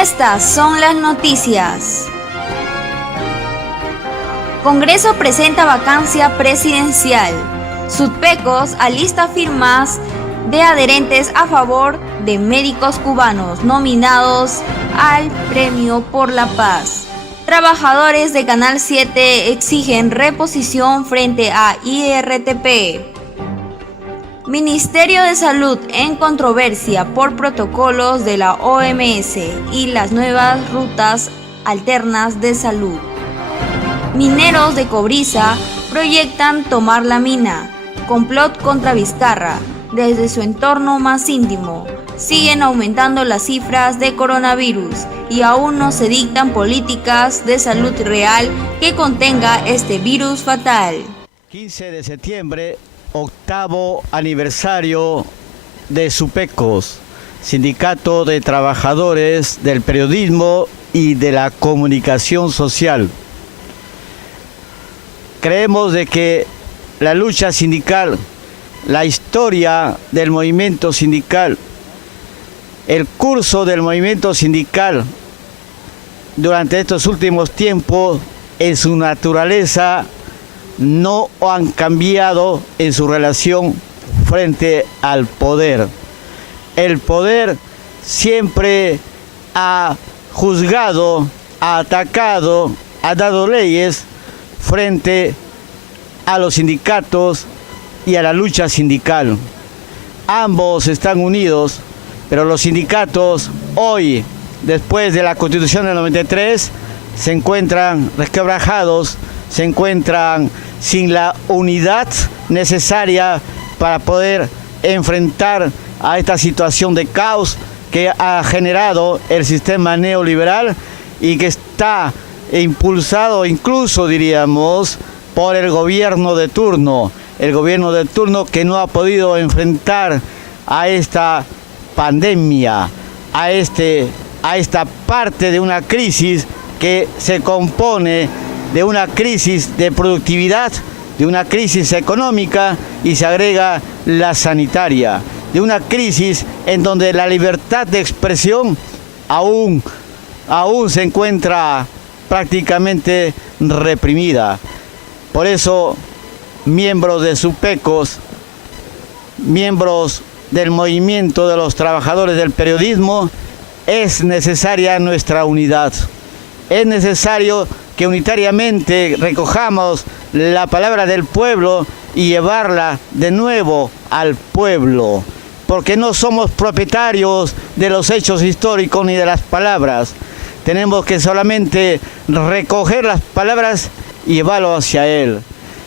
Estas son las noticias. Congreso presenta vacancia presidencial. Sudpecos alista firmas de adherentes a favor de médicos cubanos nominados al Premio por la Paz. Trabajadores de Canal 7 exigen reposición frente a IRTP. Ministerio de Salud en controversia por protocolos de la OMS y las nuevas rutas alternas de salud. Mineros de Cobriza proyectan tomar la mina. Complot contra Vizcarra. Desde su entorno más íntimo, siguen aumentando las cifras de coronavirus y aún no se dictan políticas de salud real que contenga este virus fatal. 15 de septiembre, octavo aniversario de Sudpecos, Sindicato de Trabajadores del Periodismo y de la Comunicación Social. Creemos de que la lucha sindical, la historia del movimiento sindical, el curso del movimiento sindical durante estos últimos tiempos, en su naturaleza, no han cambiado en su relación frente al poder. El poder siempre ha juzgado, ha atacado, ha dado leyes frente a los sindicatos y a la lucha sindical. Ambos están unidos, pero los sindicatos hoy, después de la Constitución del 93, se encuentran resquebrajados, se encuentran sin la unidad necesaria para poder enfrentar a esta situación de caos que ha generado el sistema neoliberal y que está impulsado incluso, diríamos, por el gobierno de turno. El gobierno de turno que no ha podido enfrentar a esta pandemia, a esta parte de una crisis que se compone de una crisis de productividad, de una crisis económica y se agrega la sanitaria, de una crisis en donde la libertad de expresión aún se encuentra prácticamente reprimida. Por eso, miembros de Sudpecos, miembros del movimiento de los trabajadores del periodismo, es necesaria nuestra unidad. Es necesario que unitariamente recojamos la palabra del pueblo y llevarla de nuevo al pueblo, porque no somos propietarios de los hechos históricos ni de las palabras. Tenemos que solamente recoger las palabras y llevarlo hacia él.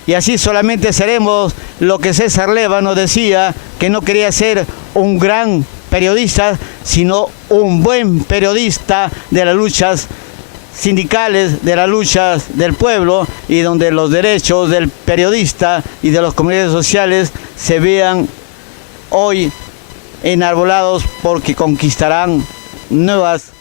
Y así solamente seremos lo que César Leva nos decía, que no quería ser un gran periodista, sino un buen periodista de las luchas sindicales, de las luchas del pueblo, y donde los derechos del periodista y de los comunidades sociales se vean hoy enarbolados, porque conquistarán nuevas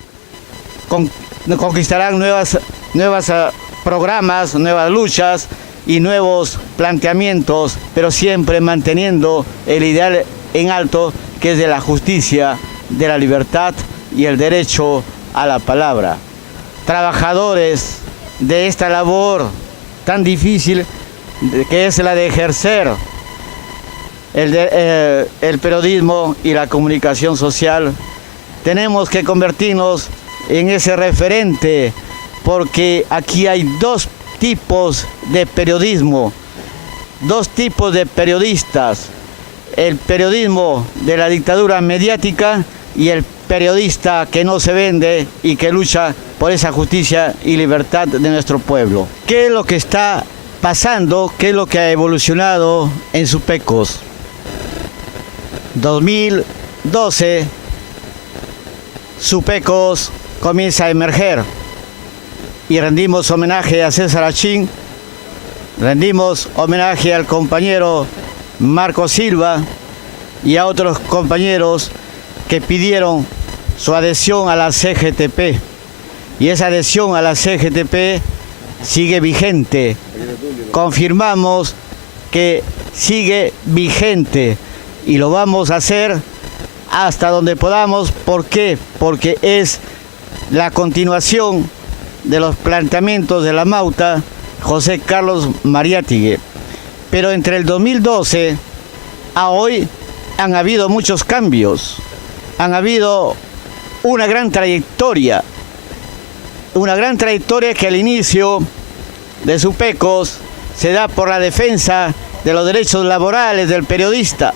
programas, nuevas luchas y nuevos planteamientos, pero siempre manteniendo el ideal en alto, que es de la justicia, de la libertad y el derecho a la palabra. Trabajadores de esta labor tan difícil que es la de ejercer el periodismo y la comunicación social, tenemos que convertirnos en ese referente, porque aquí hay dos tipos de periodismo, dos tipos de periodistas: el periodismo de la dictadura mediática y el periodista que no se vende y que lucha por esa justicia y libertad de nuestro pueblo. ¿Qué es lo que está pasando? ¿Qué es lo que ha evolucionado en Sudpecos? 2012, Sudpecos comienza a emerger y rendimos homenaje a César Achín, rendimos homenaje al compañero Marco Silva y a otros compañeros que pidieron su adhesión a la CGTP, y esa adhesión a la CGTP sigue vigente. Confirmamos que sigue vigente y lo vamos a hacer hasta donde podamos. ¿Por qué? Porque es la continuación de los planteamientos de la Mauta José Carlos Mariátegui. Pero entre el 2012 a hoy han habido muchos cambios, han habido una gran trayectoria que al inicio de Supecos se da por la defensa de los derechos laborales del periodista,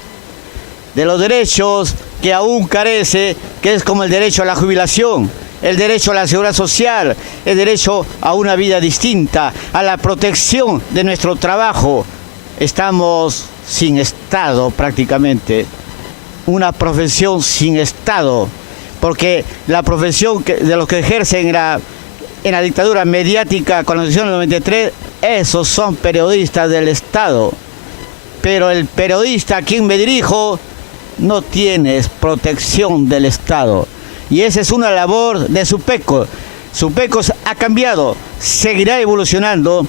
de los derechos que aún carece, que es como el derecho a la jubilación, el derecho a la seguridad social, el derecho a una vida distinta, a la protección de nuestro trabajo. Estamos sin Estado prácticamente, una profesión sin Estado, porque la profesión de los que ejercen en la dictadura mediática con la Constitución del 93, esos son periodistas del Estado. Pero el periodista a quien me dirijo no tiene protección del Estado. Y esa es una labor de Supecos. Supecos ha cambiado, seguirá evolucionando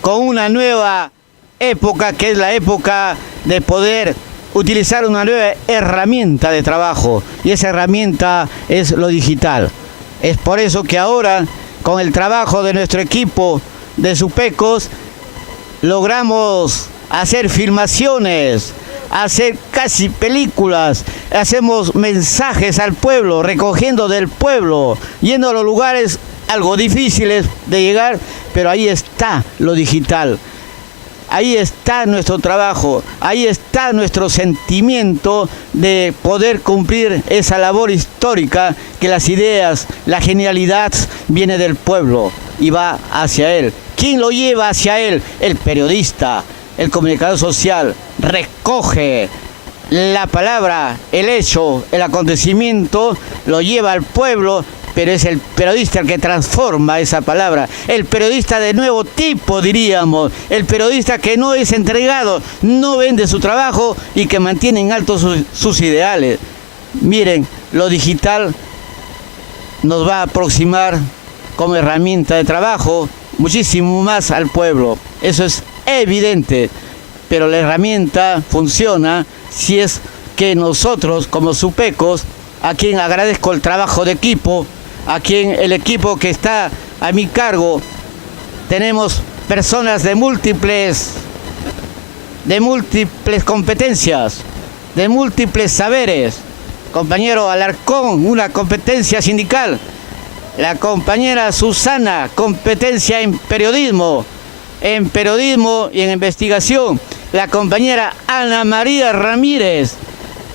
con una nueva época, que es la época de poder utilizar una nueva herramienta de trabajo. Y esa herramienta es lo digital. Es por eso que ahora, con el trabajo de nuestro equipo de Supecos, logramos hacer filmaciones, hacer casi películas, hacemos mensajes al pueblo, recogiendo del pueblo, yendo a los lugares algo difíciles de llegar, pero ahí está lo digital. Ahí está nuestro trabajo, ahí está nuestro sentimiento de poder cumplir esa labor histórica, que las ideas, la genialidad viene del pueblo y va hacia él. ¿Quién lo lleva hacia él? El periodista, el comunicador social, recoge la palabra, el hecho, el acontecimiento, lo lleva al pueblo, pero es el periodista el que transforma esa palabra. El periodista de nuevo tipo, diríamos. El periodista que no es entregado, no vende su trabajo y que mantiene en alto sus ideales. Miren, lo digital nos va a aproximar como herramienta de trabajo muchísimo más al pueblo. Eso es evidente, pero la herramienta funciona si es que nosotros, como Supecos, a quien agradezco el trabajo de equipo, a quien el equipo que está a mi cargo, tenemos personas de múltiples competencias, de múltiples saberes. Compañero Alarcón, una competencia sindical. La compañera Susana, competencia en periodismo y en investigación. La compañera Ana María Ramírez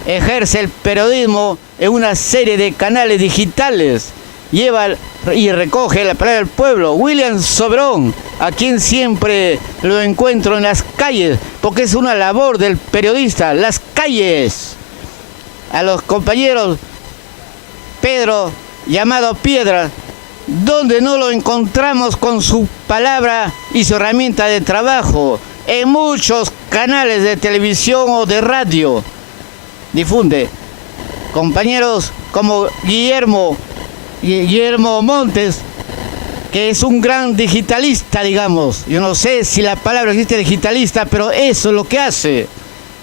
ejerce el periodismo en una serie de canales digitales. Lleva y recoge la palabra del pueblo. William Sobrón, a quien siempre lo encuentro en las calles, porque es una labor del periodista, las calles. A los compañeros Pedro, llamado Piedra, donde no lo encontramos con su palabra y su herramienta de trabajo, en muchos canales de televisión o de radio difunde. Compañeros como Guillermo Montes, que es un gran digitalista, digamos. Yo no sé si la palabra existe digitalista, pero eso es lo que hace.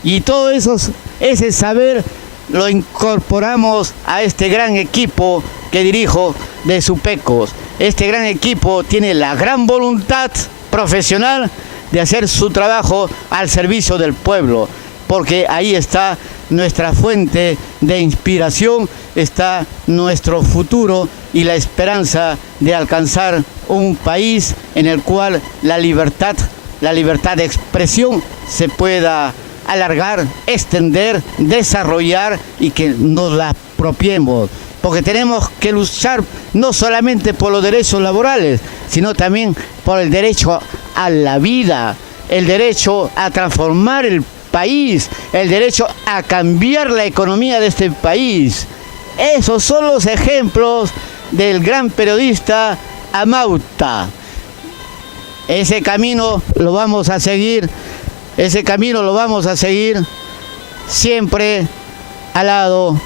Y todo eso, ese saber lo incorporamos a este gran equipo que dirijo de Supecos. Este gran equipo tiene la gran voluntad profesional de hacer su trabajo al servicio del pueblo, porque ahí está nuestra fuente de inspiración, está nuestro futuro y la esperanza de alcanzar un país en el cual la libertad de expresión se pueda alargar, extender, desarrollar y que nos la apropiemos. Porque tenemos que luchar no solamente por los derechos laborales, sino también por el derecho a la vida, el derecho a transformar el país, el derecho a cambiar la economía de este país. Esos son los ejemplos del gran periodista Amauta. Ese camino lo vamos a seguir, siempre al lado,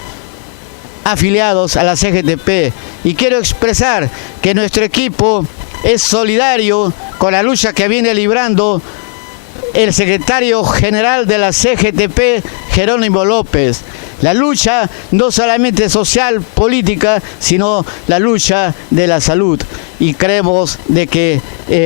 afiliados a la CGTP. Y quiero expresar que nuestro equipo es solidario con la lucha que viene librando el secretario general de la CGTP, Jerónimo López. La lucha no solamente social, política, sino la lucha de la salud. Y creemos de que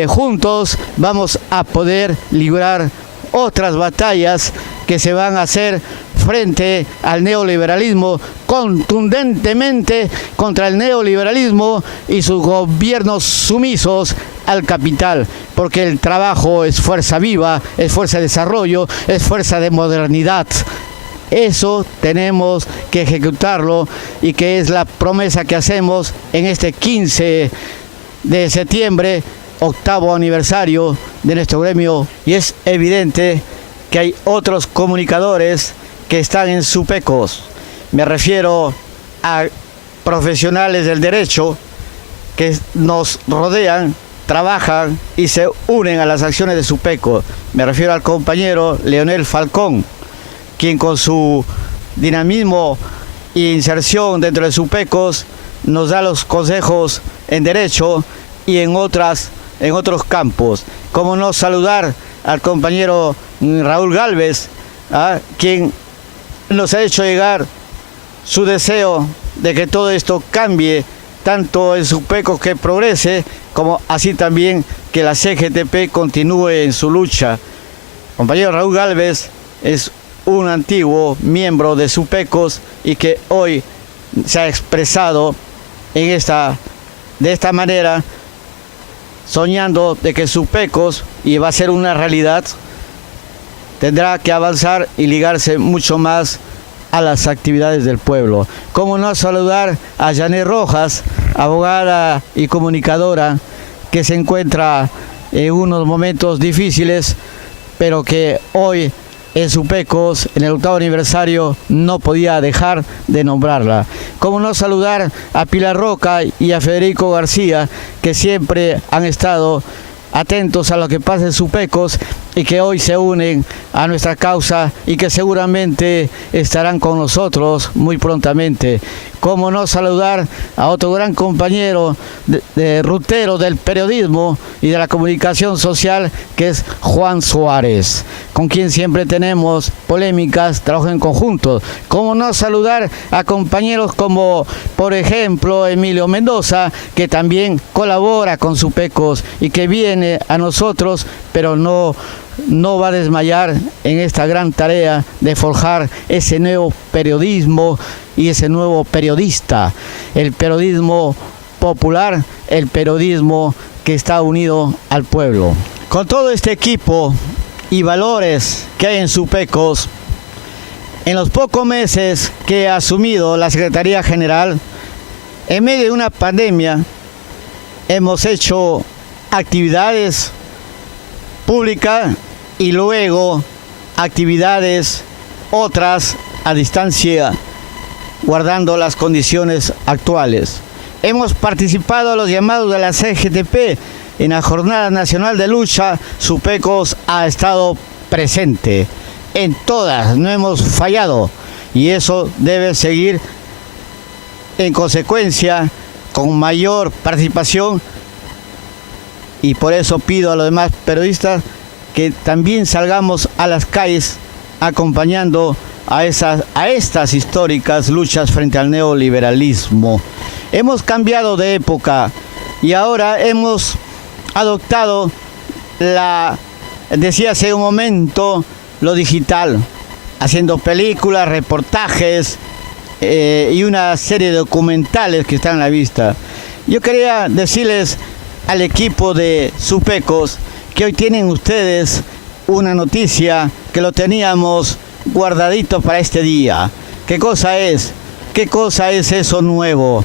juntos vamos a poder librar otras batallas que se van a hacer frente al neoliberalismo, contundentemente contra el neoliberalismo y sus gobiernos sumisos al capital, porque el trabajo es fuerza viva, es fuerza de desarrollo, es fuerza de modernidad. Eso tenemos que ejecutarlo y que es la promesa que hacemos en este 15 de septiembre, 8º aniversario de nuestro gremio. Y es evidente que hay otros comunicadores que están en Supecos. Me refiero a profesionales del derecho que nos rodean, trabajan y se unen a las acciones de Supecos. Me refiero al compañero Leonel Falcón, quien con su dinamismo e inserción dentro de Supecos nos da los consejos en derecho y en otros campos. Cómo no saludar al compañero Raúl Gálvez, quien nos ha hecho llegar su deseo de que todo esto cambie, tanto en Supecos que progrese, como así también que la CGTP continúe en su lucha. Compañero Raúl Gálvez es un antiguo miembro de Supecos y que hoy se ha expresado de esta manera, soñando de que Supecos, y va a ser una realidad, tendrá que avanzar y ligarse mucho más a las actividades del pueblo. Cómo no saludar a Janet Rojas, abogada y comunicadora, que se encuentra en unos momentos difíciles, pero que hoy en Supecos, en el 8º aniversario, no podía dejar de nombrarla. Cómo no saludar a Pilar Roca y a Federico García, que siempre han estado atentos a lo que pasa en Supecos y que hoy se unen a nuestra causa y que seguramente estarán con nosotros muy prontamente. Cómo no saludar a otro gran compañero de rutero del periodismo y de la comunicación social, que es Juan Suárez, con quien siempre tenemos polémicas, trabajo en conjunto. Cómo no saludar a compañeros como, por ejemplo, Emilio Mendoza, que también colabora con Supecos y que viene a nosotros, pero no va a desmayar en esta gran tarea de forjar ese nuevo periodismo y ese nuevo periodista, el periodismo popular, el periodismo que está unido al pueblo. Con todo este equipo y valores que hay en Supecos, en los pocos meses que ha asumido la Secretaría General, en medio de una pandemia, hemos hecho actividades públicas y luego actividades otras a distancia, guardando las condiciones actuales. Hemos participado en los llamados de la CGTP en la Jornada Nacional de Lucha. Supecos ha estado presente en todas, no hemos fallado, y eso debe seguir en consecuencia con mayor participación, y por eso pido a los demás periodistas que también salgamos a las calles acompañando a estas históricas luchas frente al neoliberalismo. Hemos cambiado de época y ahora hemos adoptado decía hace un momento, lo digital, haciendo películas, reportajes y una serie de documentales que están a la vista. Yo quería decirles al equipo de Supecos que hoy tienen ustedes una noticia que lo teníamos guardadito para este día. ¿Qué cosa es? ¿Qué cosa es eso nuevo?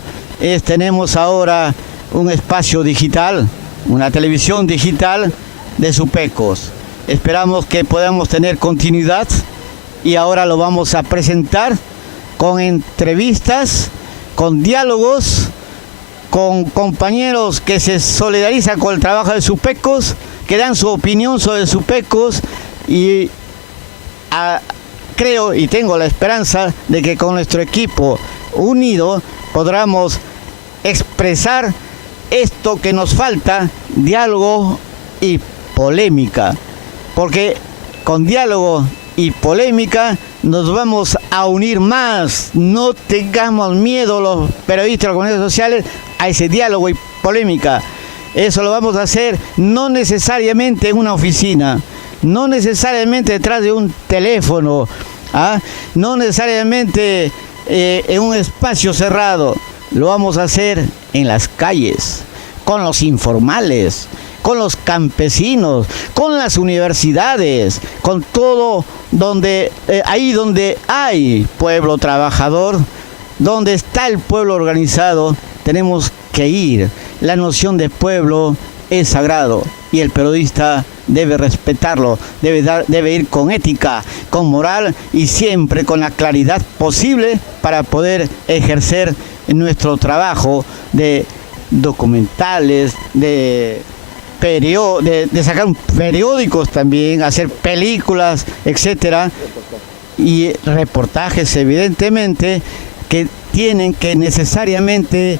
Tenemos ahora un espacio digital, una televisión digital de Supecos. Esperamos que podamos tener continuidad y ahora lo vamos a presentar con entrevistas, con diálogos, con compañeros que se solidarizan con el trabajo de Supecos, que dan su opinión sobre Supecos, y creo y tengo la esperanza de que con nuestro equipo unido podamos expresar esto que nos falta, diálogo y polémica, porque con diálogo y polémica nos vamos a unir más. No tengamos miedo los periodistas, los comunicadores sociales, a ese diálogo y polémica. Eso lo vamos a hacer no necesariamente en una oficina, no necesariamente detrás de un teléfono, no necesariamente en un espacio cerrado. Lo vamos a hacer en las calles, con los informales, con los campesinos, con las universidades, con todo ahí donde hay pueblo trabajador, donde está el pueblo organizado, tenemos que ir. La noción de pueblo es sagrado y el periodista debe respetarlo, debe ir con ética, con moral y siempre con la claridad posible para poder ejercer nuestro trabajo de documentales, de sacar periódicos también, hacer películas, etcétera, y reportajes evidentemente que tienen que necesariamente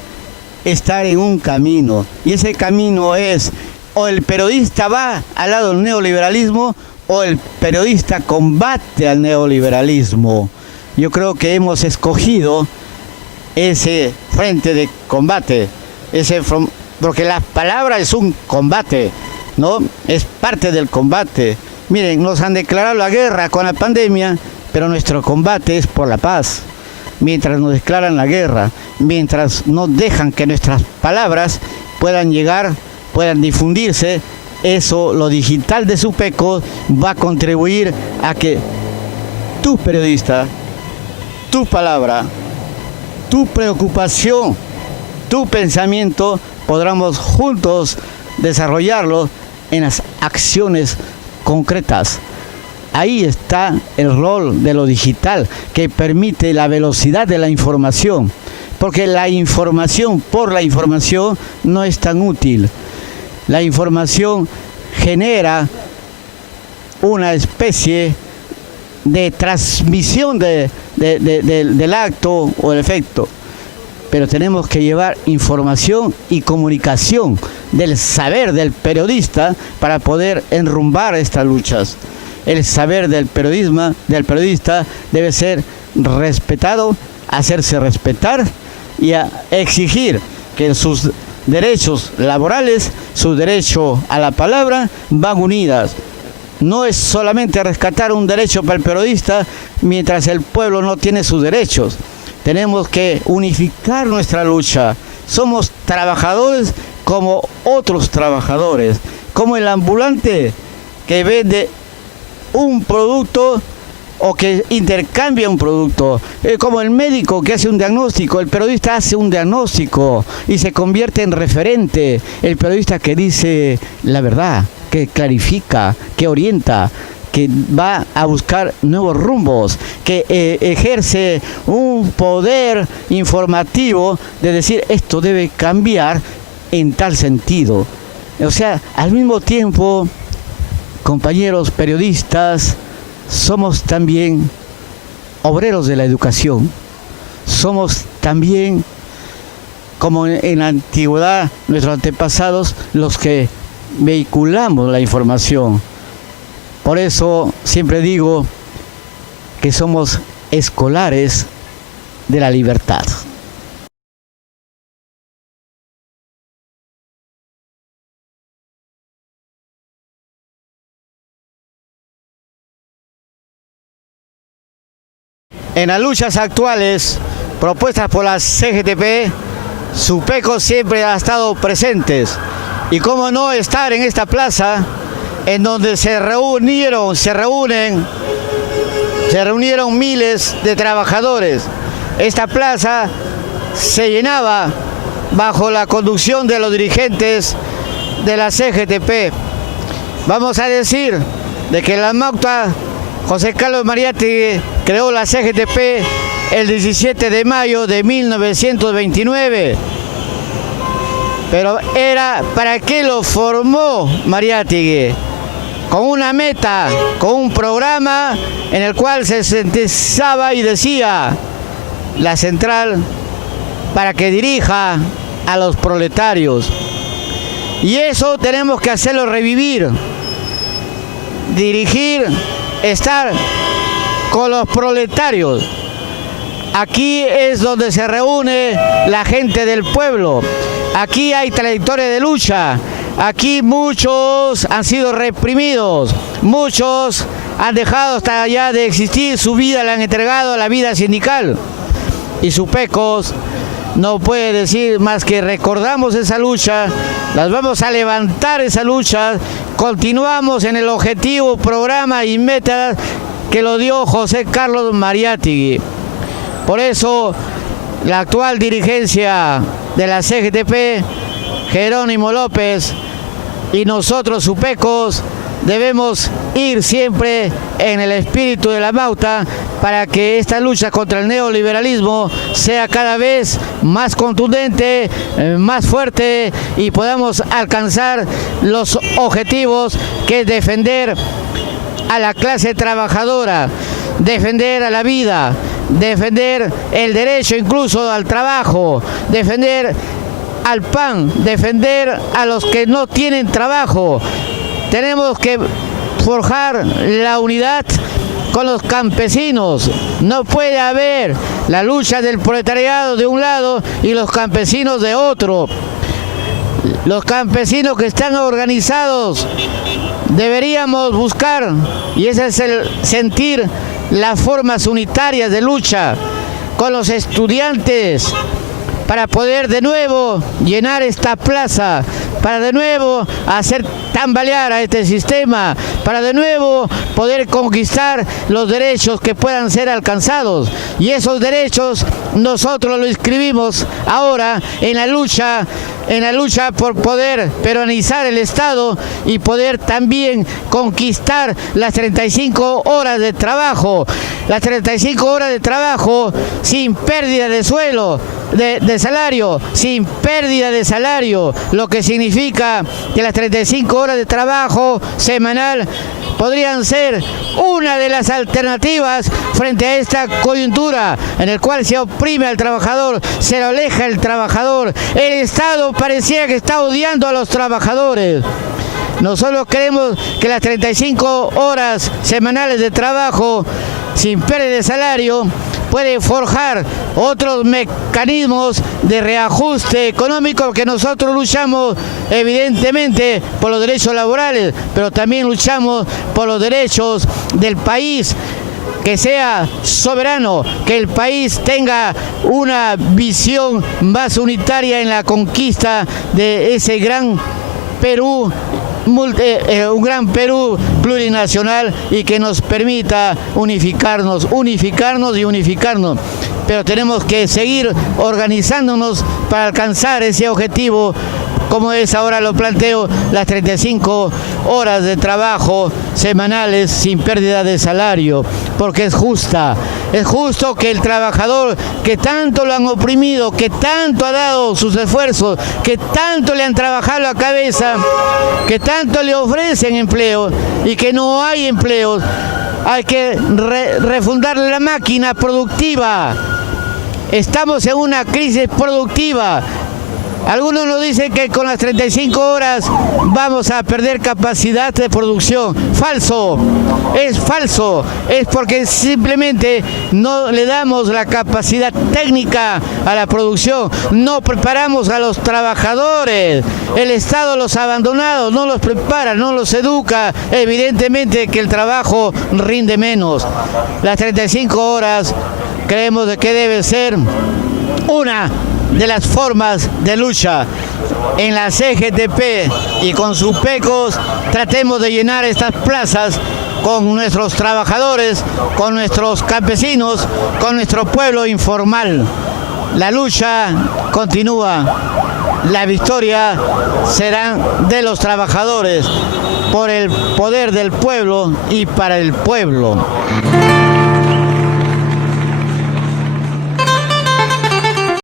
estar en un camino, y ese camino es o el periodista va al lado del neoliberalismo o el periodista combate al neoliberalismo. Yo creo que hemos escogido ese frente de combate, porque la palabra es un combate, ¿no? Es parte del combate. Miren, nos han declarado la guerra con la pandemia, pero nuestro combate es por la paz. Mientras nos declaran la guerra, mientras no dejan que nuestras palabras puedan llegar, puedan difundirse, eso, lo digital de Supeco, va a contribuir a que tu periodista, tu palabra, tu preocupación, tu pensamiento, podamos juntos desarrollarlo en las acciones concretas. Ahí está el rol de lo digital, que permite la velocidad de la información, porque la información por la información no es tan útil. La información genera una especie de transmisión del acto o el efecto, pero tenemos que llevar información y comunicación del saber del periodista para poder enrumbar estas luchas. El saber del periodista debe ser respetado, hacerse respetar y exigir que sus derechos laborales, su derecho a la palabra, van unidas. No es solamente rescatar un derecho para el periodista mientras el pueblo no tiene sus derechos. Tenemos que unificar nuestra lucha. Somos trabajadores como otros trabajadores, como el ambulante que vende un producto o que intercambia un producto, como el médico que hace un diagnóstico, el periodista hace un diagnóstico y se convierte en referente, el periodista que dice la verdad, que clarifica, que orienta, que va a buscar nuevos rumbos, que ejerce un poder informativo de decir esto debe cambiar en tal sentido. O sea, al mismo tiempo, compañeros periodistas, somos también obreros de la educación, somos también, como en la antigüedad, nuestros antepasados, los que vehiculamos la información. Por eso siempre digo que somos escolares de la libertad. En las luchas actuales propuestas por la CGTP, Supeco siempre ha estado presentes. Y cómo no estar en esta plaza en donde se reunieron miles de trabajadores. Esta plaza se llenaba bajo la conducción de los dirigentes de la CGTP. Vamos a decir de que la Mauta José Carlos Mariátegui creó la CGTP el 17 de mayo de 1929. Pero ¿para qué lo formó Mariátegui? Con una meta, con un programa en el cual se sintetizaba y decía: la central para que dirija a los proletarios. Y eso tenemos que hacerlo revivir, dirigir estar con los proletarios. Aquí es donde se reúne la gente del pueblo. Aquí hay trayectoria de lucha. Aquí muchos han sido reprimidos. Muchos han dejado hasta ya de existir. Su vida la han entregado a la vida sindical. Y Supecos no puede decir más que recordamos esa lucha. Las vamos a levantar esa lucha. Continuamos en el objetivo, programa y meta que lo dio José Carlos Mariátegui. Por eso, la actual dirigencia de la CGTP, Jerónimo López, y nosotros, Supecos, debemos ir siempre en el espíritu de la Mauta para que esta lucha contra el neoliberalismo sea cada vez más contundente, más fuerte y podamos alcanzar los objetivos que es defender a la clase trabajadora, defender a la vida, defender el derecho incluso al trabajo, defender al pan, defender a los que no tienen trabajo. Tenemos que forjar la unidad con los campesinos. No puede haber la lucha del proletariado de un lado y los campesinos de otro. Los campesinos que están organizados deberíamos buscar, y ese es el sentir, las formas unitarias de lucha con los estudiantes para poder de nuevo llenar esta plaza, para de nuevo hacer tambalear a este sistema, para de nuevo poder conquistar los derechos que puedan ser alcanzados. Y esos derechos nosotros los inscribimos ahora en la lucha por poder peronizar el Estado y poder también conquistar las 35 horas de trabajo. Las 35 horas de trabajo sin pérdida de suelo, de salario, sin pérdida de salario, lo que significa que las 35 horas de trabajo semanal podrían ser una de las alternativas frente a esta coyuntura en el cual se oprime al trabajador, se le aleja el trabajador. El Estado parecía que está odiando a los trabajadores. Nosotros creemos que las 35 horas semanales de trabajo sin pérdida de salario puede forjar otros mecanismos de reajuste económico, que nosotros luchamos evidentemente por los derechos laborales, pero también luchamos por los derechos del país, que sea soberano, que el país tenga una visión más unitaria en la conquista de ese gran Perú, un gran Perú plurinacional, y que nos permita unificarnos. Pero tenemos que seguir organizándonos para alcanzar ese objetivo, como es ahora lo planteo, las 35 horas de trabajo semanales sin pérdida de salario, porque es justa. Es justo que el trabajador, que tanto lo han oprimido, que tanto ha dado sus esfuerzos, que tanto le han trabajado la cabeza, que tanto le ofrecen empleo y que no hay empleos, hay que refundar la máquina productiva. Estamos en una crisis productiva. Algunos nos dicen que con las 35 horas vamos a perder capacidad de producción. Falso, es porque simplemente no le damos la capacidad técnica a la producción, no preparamos a los trabajadores, el Estado los ha abandonado, no los prepara, no los educa, evidentemente que el trabajo rinde menos. Las 35 horas creemos de que debe ser una de las formas de lucha. En la CGTP y con Supecos tratemos de llenar estas plazas con nuestros trabajadores, con nuestros campesinos, con nuestro pueblo informal. La lucha continúa. La victoria será de los trabajadores, por el poder del pueblo y para el pueblo.